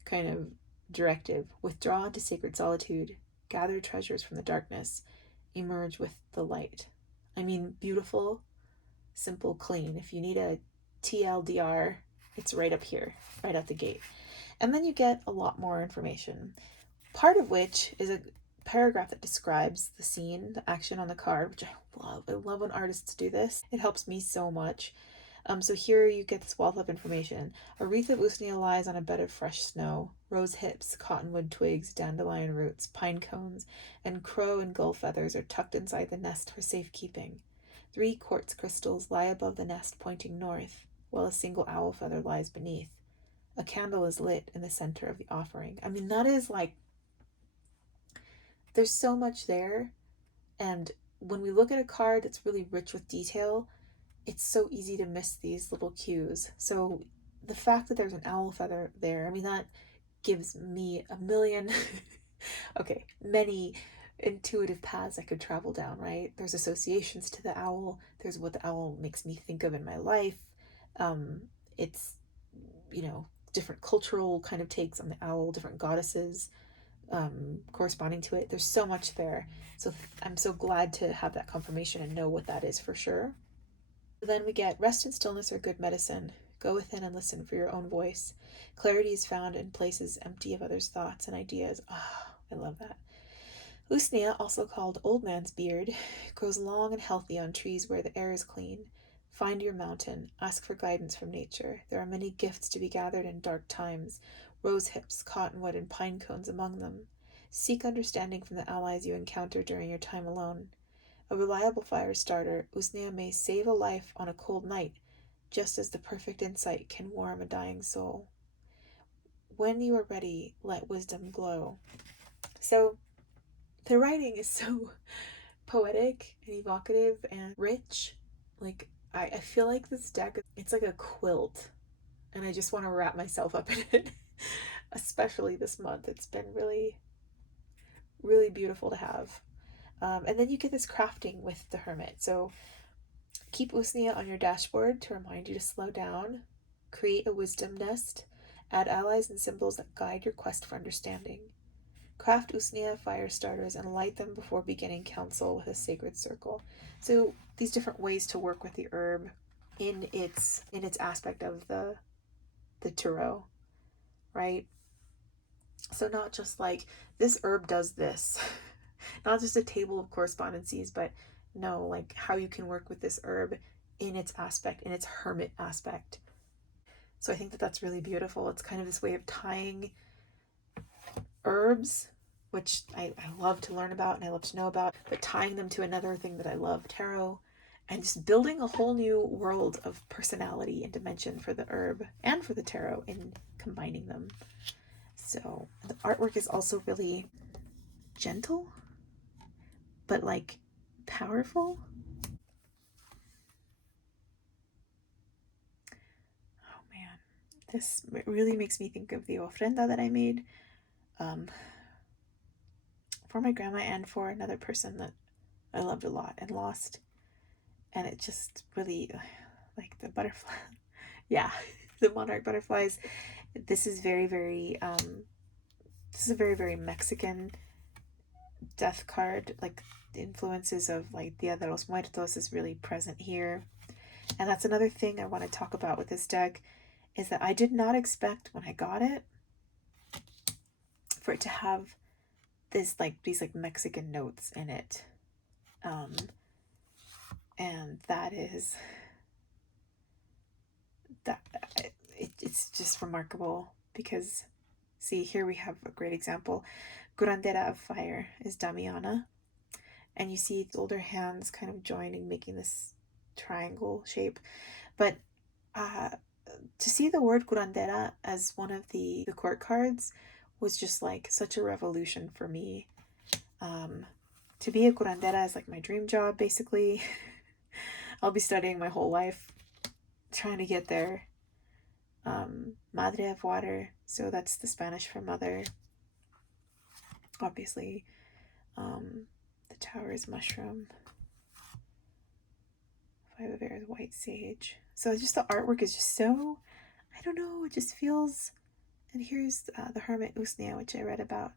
kind of directive. Withdraw into sacred solitude, gather treasures from the darkness, emerge with the light. I mean, beautiful, simple, clean. If you need a TLDR, it's right up here, right out the gate. And then you get a lot more information, part of which is a paragraph that describes the scene, the action on the card, which I love. I love when artists do this. It helps me so much. So here you get this wealth of information. A wreath of usnea lies on a bed of fresh snow. Rose hips, cottonwood twigs, dandelion roots, pine cones, and crow and gull feathers are tucked inside the nest for safekeeping. 3 quartz crystals lie above the nest pointing north, while a single owl feather lies beneath. A candle is lit in the center of the offering. I mean, that is like, there's so much there. And when we look at a card that's really rich with detail, it's so easy to miss these little cues. So the fact that there's an owl feather there, I mean, that gives me a million, okay, many intuitive paths I could travel down, right? There's associations to the owl. There's what the owl makes me think of in my life. It's, different cultural kind of takes on the owl, different goddesses corresponding to it. There's so much there. So I'm so glad to have that confirmation and know what that is for sure. Then we get rest and stillness are good medicine. Go within and listen for your own voice. Clarity is found in places empty of others' thoughts and ideas. I love that. Usnea, also called old man's beard, grows long and healthy on trees where the air is clean. Find your mountain. Ask for guidance from nature. There are many gifts to be gathered in dark times. Rose hips, cottonwood, and pine cones among them. Seek understanding from the allies you encounter during your time alone. A reliable fire starter, Usnea may save a life on a cold night, just as the perfect insight can warm a dying soul. When you are ready, let wisdom glow. So the writing is so poetic and evocative and rich. Like, I feel like this deck, it's like a quilt, and I just want to wrap myself up in it, especially this month. It's been really, really beautiful to have. And then you get this crafting with the hermit. So keep Usnea on your dashboard to remind you to slow down. Create a wisdom nest. Add allies and symbols that guide your quest for understanding. Craft usnea fire starters and light them before beginning council with a sacred circle. So these different ways to work with the herb in its aspect of the tarot, right? So not just like this herb does this, not just a table of correspondences, but no, like how you can work with this herb in its aspect, in its hermit aspect. So I think that that's really beautiful. It's kind of this way of tying herbs, which I love to learn about and I love to know about, but tying them to another thing that I love, tarot, and just building a whole new world of personality and dimension for the herb and for the tarot in combining them. So the artwork is also really gentle, but like powerful. Oh man, this really makes me think of the ofrenda that I made for my grandma and for another person that I loved a lot and lost. And it just really, like the butterfly. Yeah, the monarch butterflies. This is very, very, this is a very, very Mexican death card. Like the influences of like Dia de los Muertos is really present here. And that's another thing I want to talk about with this deck, is that I did not expect when I got it for it to have this like these like Mexican notes in it. And that is that it's just remarkable because see, here we have a great example. Curandera of fire is Damiana, and you see the older hands kind of joining, making this triangle shape. But to see the word curandera as one of the court cards was just like such a revolution for me. To be a curandera is like my dream job, basically. I'll be studying my whole life trying to get there. Madre of water, so that's the Spanish for mother. Obviously, the tower is mushroom. Five of Air is white sage. So just the artwork is just so, I don't know, it just feels. And here's the Hermit Usnea, which I read about.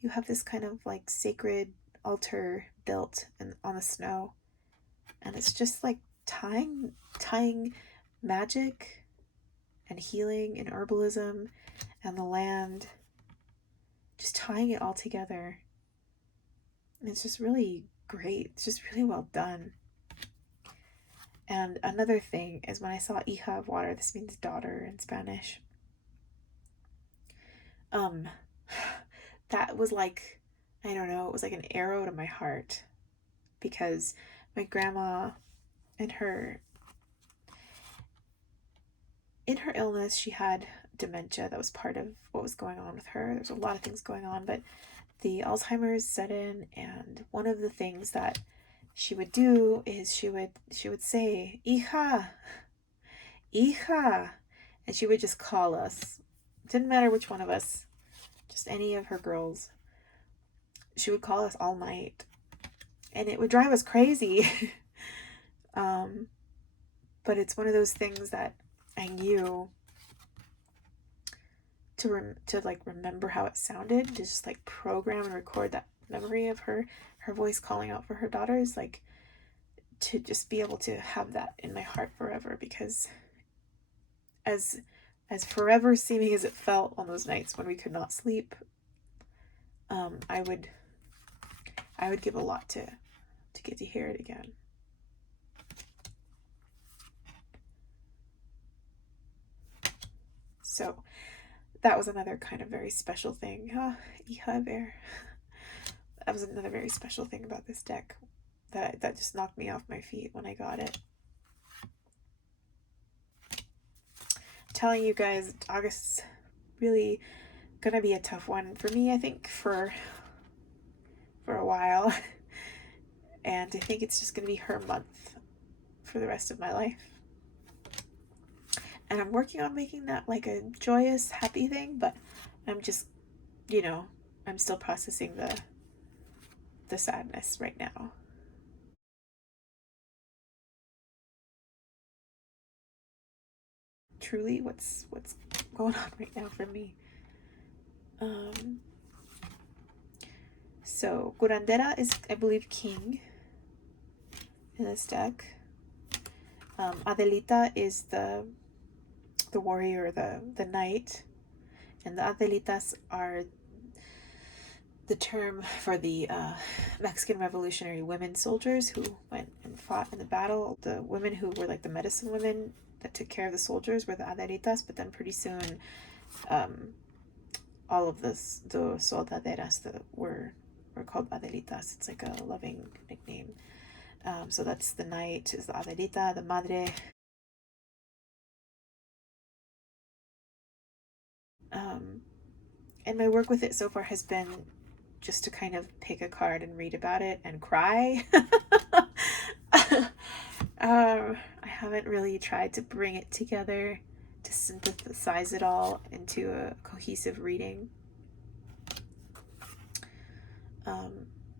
You have this kind of like sacred altar built on the snow, and it's just like tying magic and healing and herbalism and the land, just tying it all together. And it's just really great. It's just really well done. And another thing is when I saw hija of water, this means daughter in Spanish. That was like, I don't know, it was like an arrow to my heart, because my grandma, in her illness, she had dementia. That was part of what was going on with her. There's a lot of things going on, but the Alzheimer's set in, and one of the things that she would do is she would say, hija, hija, and she would just call us. It didn't matter which one of us, just any of her girls. She would call us all night, and it would drive us crazy. But it's one of those things that I knew to like remember how it sounded, to just like program and record that memory of her voice calling out for her daughters, like to just be able to have that in my heart forever. Because as forever seeming as it felt on those nights when we could not sleep, I would give a lot to get to hear it again. So that was another kind of very special thing. Hija Bear. That was another very special thing about this deck that just knocked me off my feet when I got it. I'm telling you guys, August's really gonna be a tough one for me, I think, for a while. And I think it's just gonna be her month for the rest of my life. And I'm working on making that like a joyous, happy thing, but I'm just, I'm still processing the sadness right now. Truly, what's going on right now for me. So curandera is, I believe, king in this deck. Adelita is the warrior, the knight, and the Adelitas are the term for the Mexican Revolutionary women soldiers who went and fought in the battle. The women who were like the medicine women that took care of the soldiers were the Adelitas, but then pretty soon all of the soldaderas that were called Adelitas. It's like a loving nickname. So that's the knight, is the Adelita, the madre. And my work with it so far has been just to kind of pick a card and read about it and cry. I haven't really tried to bring it together to synthesize it all into a cohesive reading.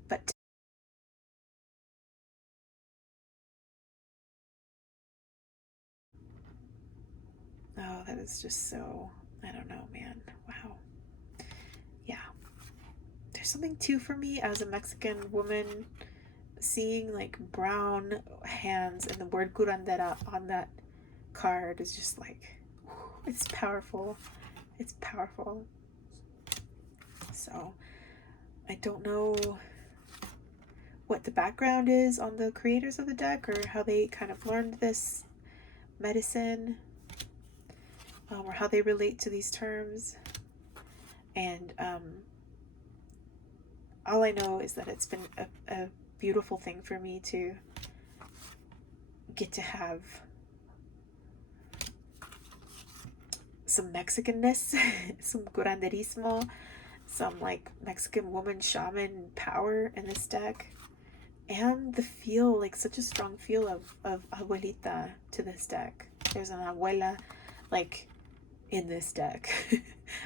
But oh, that is just so, I don't know, man. Wow. Yeah. There's something too for me as a Mexican woman, seeing like brown hands and the word curandera on that card is just like, it's powerful. It's powerful. So I don't know what the background is on the creators of the deck or how they kind of learned this medicine, or how they relate to these terms. And all I know is that it's been a beautiful thing for me to get to have some Mexicanness, some curanderismo, some like Mexican woman shaman power in this deck, and the feel, like such a strong feel of abuelita to this deck. There's an abuela like in this deck,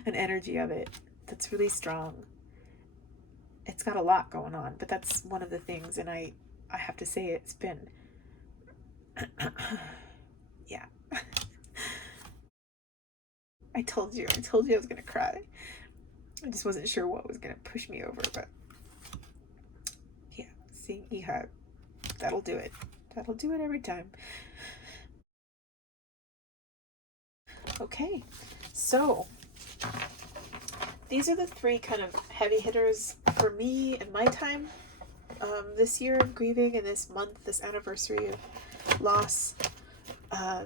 an energy of it that's really strong. It's got a lot going on, but that's one of the things, and I have to say it's been yeah. I told you I was gonna cry. I just wasn't sure what was gonna push me over, but yeah, seeing Iha, that'll do it. That'll do it every time. Okay, so these are the three kind of heavy hitters for me in my time this year of grieving, and this month, this anniversary of loss.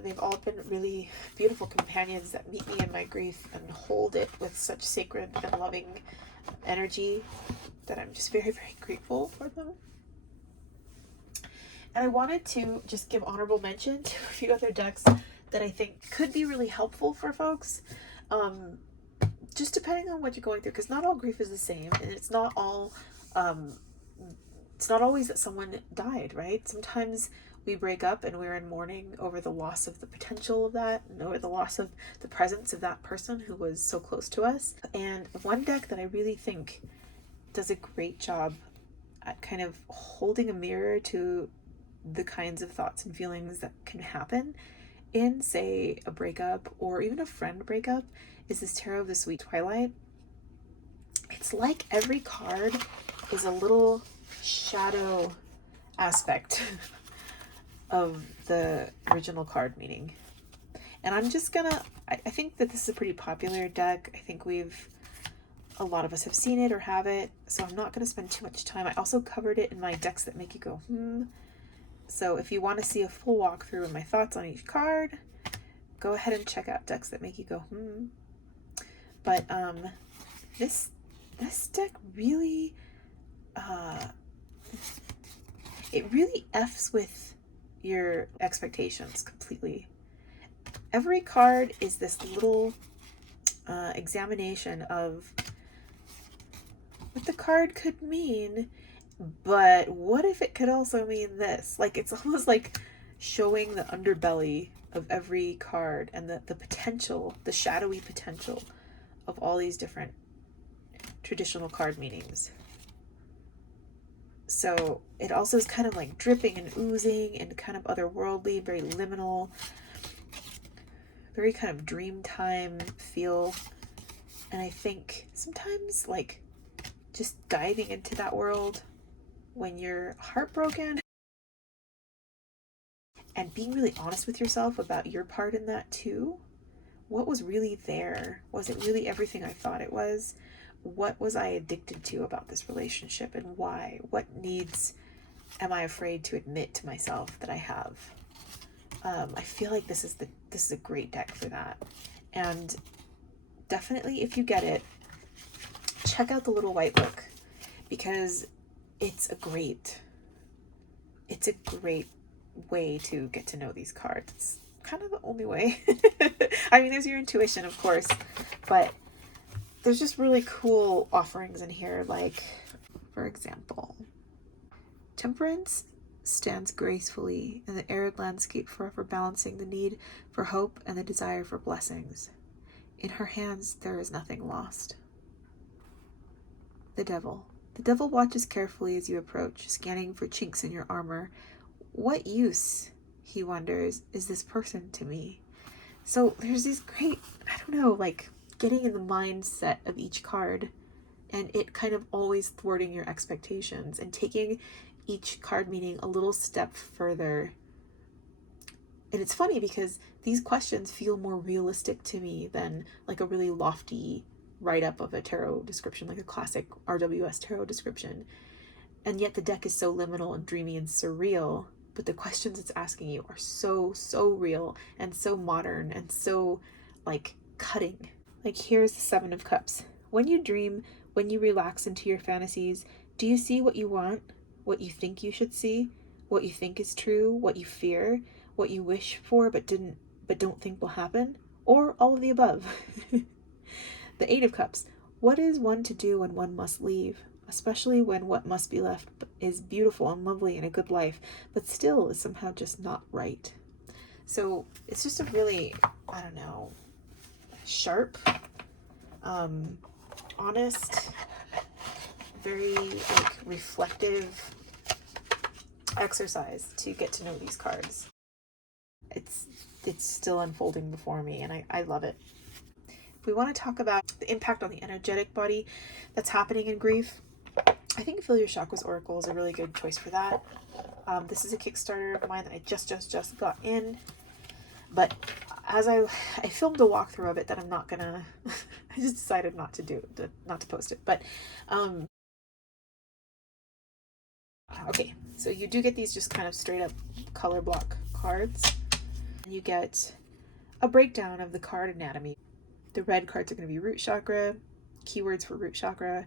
They've all been really beautiful companions that meet me in my grief and hold it with such sacred and loving energy that I'm just very, very grateful for them. And I wanted to just give honorable mention to a few other decks that I think could be really helpful for folks, just depending on what you're going through, because not all grief is the same, and it's not all it's not always that someone died, right? Sometimes we break up and we're in mourning over the loss of the potential of that, and over the loss of the presence of that person who was so close to us. And one deck that I really think does a great job at kind of holding a mirror to the kinds of thoughts and feelings that can happen in, say, a breakup or even a friend breakup is this Tarot of the Sweet Twilight. It's like every card is a little shadow aspect of the original card meaning. And I'm just gonna, I think that this is a pretty popular deck. I think a lot of us have seen it or have it, so I'm not gonna spend too much time. I also covered it in my decks that make you go, So if you want to see a full walkthrough of my thoughts on each card, go ahead and check out decks that make you go, But this deck really, it really F's with your expectations completely. Every card is this little examination of what the card could mean, but what if it could also mean this? Like, it's almost like showing the underbelly of every card and the potential, the shadowy potential of all these different traditional card meanings. So it also is kind of like dripping and oozing and kind of otherworldly, very liminal, very kind of dream time feel. And I think sometimes, like, just diving into that world when you're heartbroken and being really honest with yourself about your part in that too. What was really there? Was it really everything I thought it was? What was I addicted to about this relationship, and why? What needs am I afraid to admit to myself that I have? I feel like this is a great deck for that. And definitely, if you get it, check out the little white book, because it's a great way to get to know these cards. It's kind of the only way. I mean, there's your intuition, of course, but there's just really cool offerings in here. Like, for example, Temperance stands gracefully in the arid landscape, forever balancing the need for hope and the desire for blessings. In her hands there is nothing lost. The Devil. The Devil watches carefully as you approach, scanning for chinks in your armor. What use, he wonders, is this person to me? So there's these great, I don't know, like getting in the mindset of each card, and it kind of always thwarting your expectations and taking each card meaning a little step further. And it's funny because these questions feel more realistic to me than like a really lofty write-up of a tarot description, like a classic RWS tarot description. And yet the deck is so liminal and dreamy and surreal, but the questions it's asking you are so real and so modern and so like cutting. Like, here's the Seven of Cups. When you dream, when you relax into your fantasies, do you see what you want, what you think you should see, what you think is true, what you fear, what you wish for but don't think will happen, or all of the above? The Eight of Cups. What is one to do when one must leave, especially when what must be left is beautiful and lovely and a good life, but still is somehow just not right? So it's just a really, I don't know, sharp, honest, very like reflective exercise to get to know these cards. It's still unfolding before me, and I love it. If we want to talk about the impact on the energetic body that's happening in grief, I think Your Chakras Oracle is a really good choice for that. This is a Kickstarter of mine that I just got in, but as I filmed a walkthrough of it that I'm not gonna I just decided not to post it, but okay, so you do get these just kind of straight up color block cards. You get a breakdown of the card anatomy. The red cards are going to be root chakra, keywords for root chakra,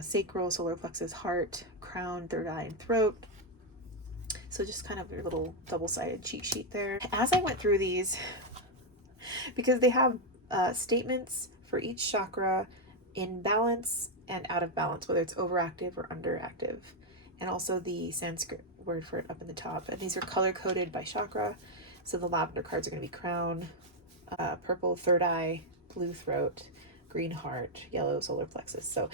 sacral, solar plexus, heart, crown, third eye, and throat. So just kind of your little double-sided cheat sheet there. As I went through these, because they have statements for each chakra in balance and out of balance, whether it's overactive or underactive, and also the Sanskrit word for it up in the top. And these are color-coded by chakra. So the lavender cards are going to be crown, purple third eye, blue throat, green heart, yellow solar plexus. So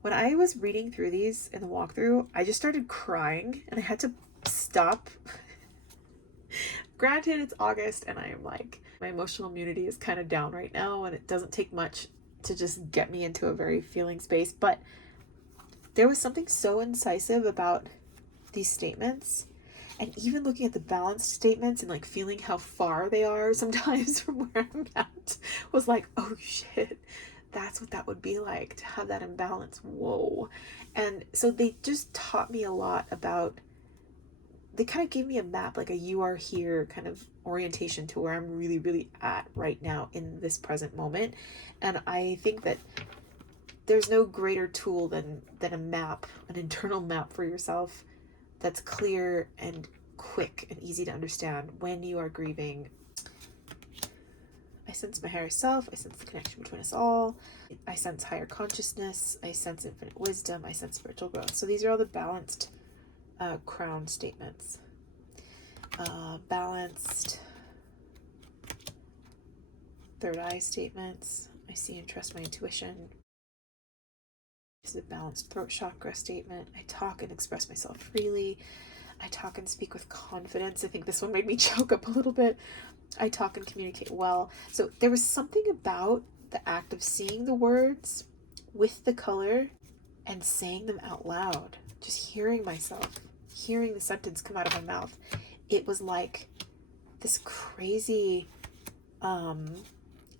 when I was reading through these in the walkthrough, I just started crying and I had to stop. Granted, it's August and I am like, my emotional immunity is kind of down right now, and it doesn't take much to just get me into a very feeling space, but there was something so incisive about these statements. And even looking at the balanced statements and like feeling how far they are sometimes from where I'm at was like, oh shit, that's what that would be like to have that imbalance. Whoa. And so they just taught me a lot about, they kind of gave me a map, like a you are here kind of orientation to where I'm really at right now in this present moment. And I think that there's no greater tool than a map, an internal map for yourself that's clear and quick and easy to understand when you are grieving. I sense my higher self. I sense the connection between us all. I sense higher consciousness. I sense infinite wisdom. I sense spiritual growth. So these are all the balanced crown statements. Balanced third eye statements. I see and trust my intuition. This is a balanced throat chakra statement. I talk and express myself freely. I talk and speak with confidence. I think this one made me choke up a little bit. I talk and communicate well. So there was something about the act of seeing the words with the color and saying them out loud, just hearing myself, hearing the sentence come out of my mouth. It was like this crazy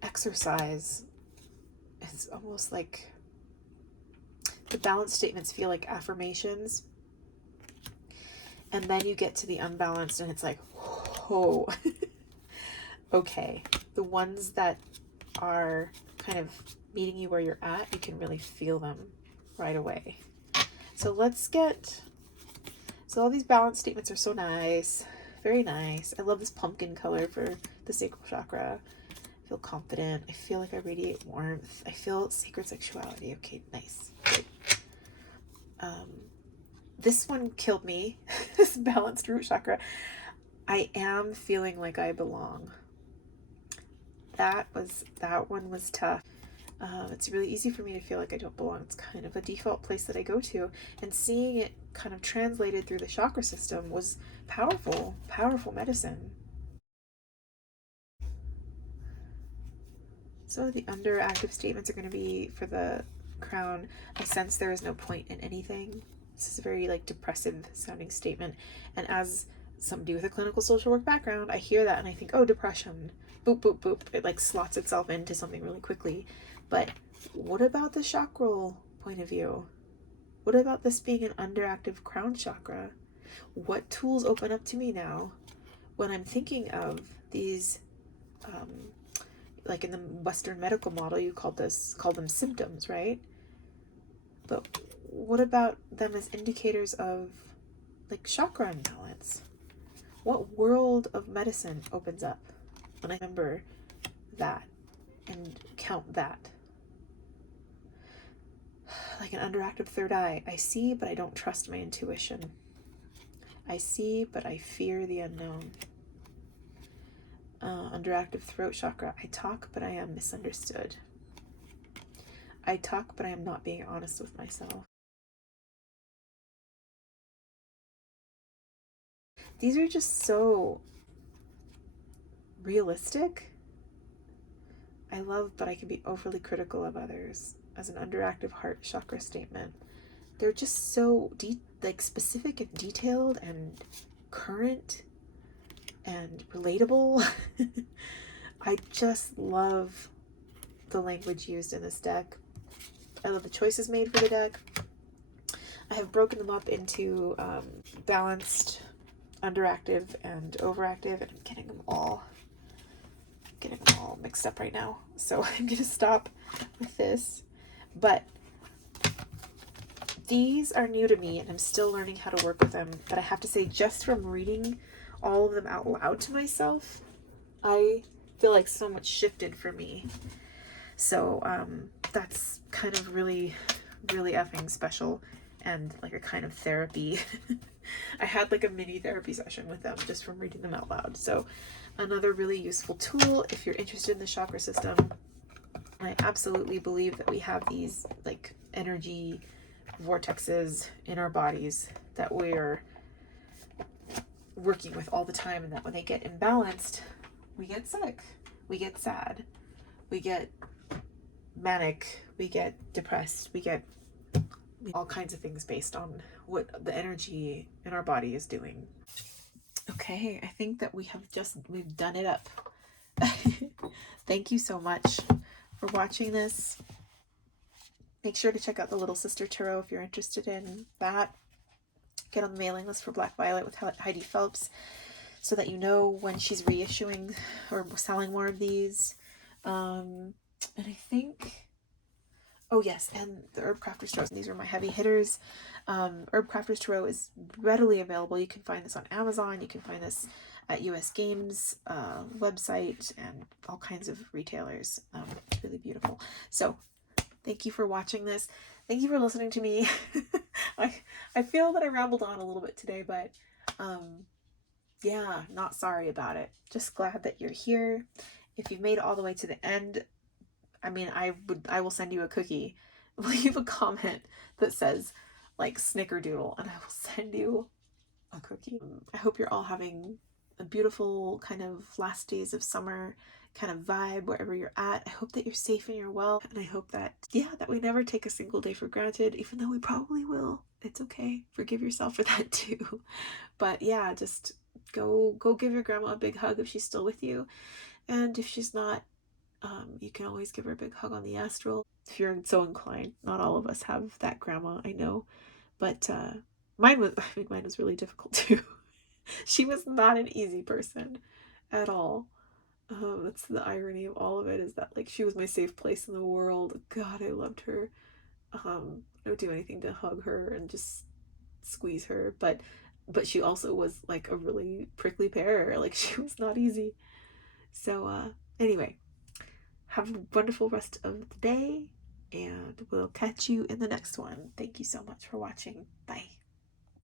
exercise. It's almost like the balance statements feel like affirmations. And then you get to the unbalanced and it's like, whoa. Okay. The ones that are kind of meeting you where you're at, you can really feel them right away. So let's get, so all these balance statements are so nice. Very nice. I love this pumpkin color for the sacral chakra. I feel confident. I feel like I radiate warmth. I feel sacred sexuality. Okay, nice. Good. This one killed me. This balanced root chakra. I am feeling like I belong. That one was tough. It's really easy for me to feel like I don't belong. It's kind of a default place that I go to, and seeing it kind of translated through the chakra system was powerful, powerful medicine. So the underactive statements are going to be for the crown. I sense there is no point in anything. This is a very like depressive sounding statement. And as somebody with a clinical social work background, I hear that and I think, oh, depression. Boop, boop, boop. It like slots itself into something really quickly. But what about the chakral point of view? What about this being an underactive crown chakra? What tools open up to me now when I'm thinking of these, like in the Western medical model, you call them symptoms, right? But what about them as indicators of like chakra imbalance? What world of medicine opens up when I remember that and count that? Like an underactive third eye. I see, but I don't trust my intuition. I see, but I fear the unknown. Underactive throat chakra. I talk, but I am misunderstood. I talk, but I am not being honest with myself. These are just so realistic. I love, but I can be overly critical of others as an underactive heart chakra statement. They're just so like specific and detailed and current and relatable. I just love the language used in this deck. I love the choices made for the deck. I have broken them up into balanced, underactive, and overactive, and I'm getting them all mixed up right now. So I'm gonna stop with this. But these are new to me and I'm still learning how to work with them. But I have to say, just from reading all of them out loud to myself, I feel like so much shifted for me. So that's kind of really, really effing special and like a kind of therapy. I had like a mini therapy session with them just from reading them out loud. So another really useful tool if you're interested in the chakra system. I absolutely believe that we have these like energy vortexes in our bodies that we're working with all the time, and that when they get imbalanced, we get sick, we get sad, we get manic, we get depressed, we get all kinds of things based on what the energy in our body is doing. Okay, I think that we've done it up. Thank you so much for watching this. Make sure to check out the Little Sister Tarot if you're interested in that. Get on the mailing list for Black Violet with Heidi Phelps so that you know when she's reissuing or selling more of these. And I think, oh yes, and the Herbcrafter Tarot. These are my heavy hitters. Herbcrafter's Tarot is readily available. You can find this on Amazon. You can find this at US Games website and all kinds of retailers. It's really beautiful. So thank you for watching this. Thank you for listening to me. I feel that I rambled on a little bit today, but yeah, not sorry about it. Just glad that you're here. If you've made it all the way to the end, I mean, I will send you a cookie. Leave a comment that says like snickerdoodle and I will send you a cookie. I hope you're all having a beautiful kind of last days of summer. kind of vibe wherever you're at. I hope that you're safe and you're well. And I hope that, yeah, that we never take a single day for granted, even though we probably will. It's okay. Forgive yourself for that too. But yeah, just go give your grandma a big hug if she's still with you. And if she's not, you can always give her a big hug on the astral if you're so inclined. Not all of us have that grandma, I know. But mine was really difficult too. She was not an easy person at all. That's the irony of all of it, is that like she was my safe place in the world. God, I loved her. I would do anything to hug her and just squeeze her, but she also was like a really prickly pear. Like she was not easy. So anyway, have a wonderful rest of the day, and we'll catch you in the next one. Thank you so much for watching. Bye.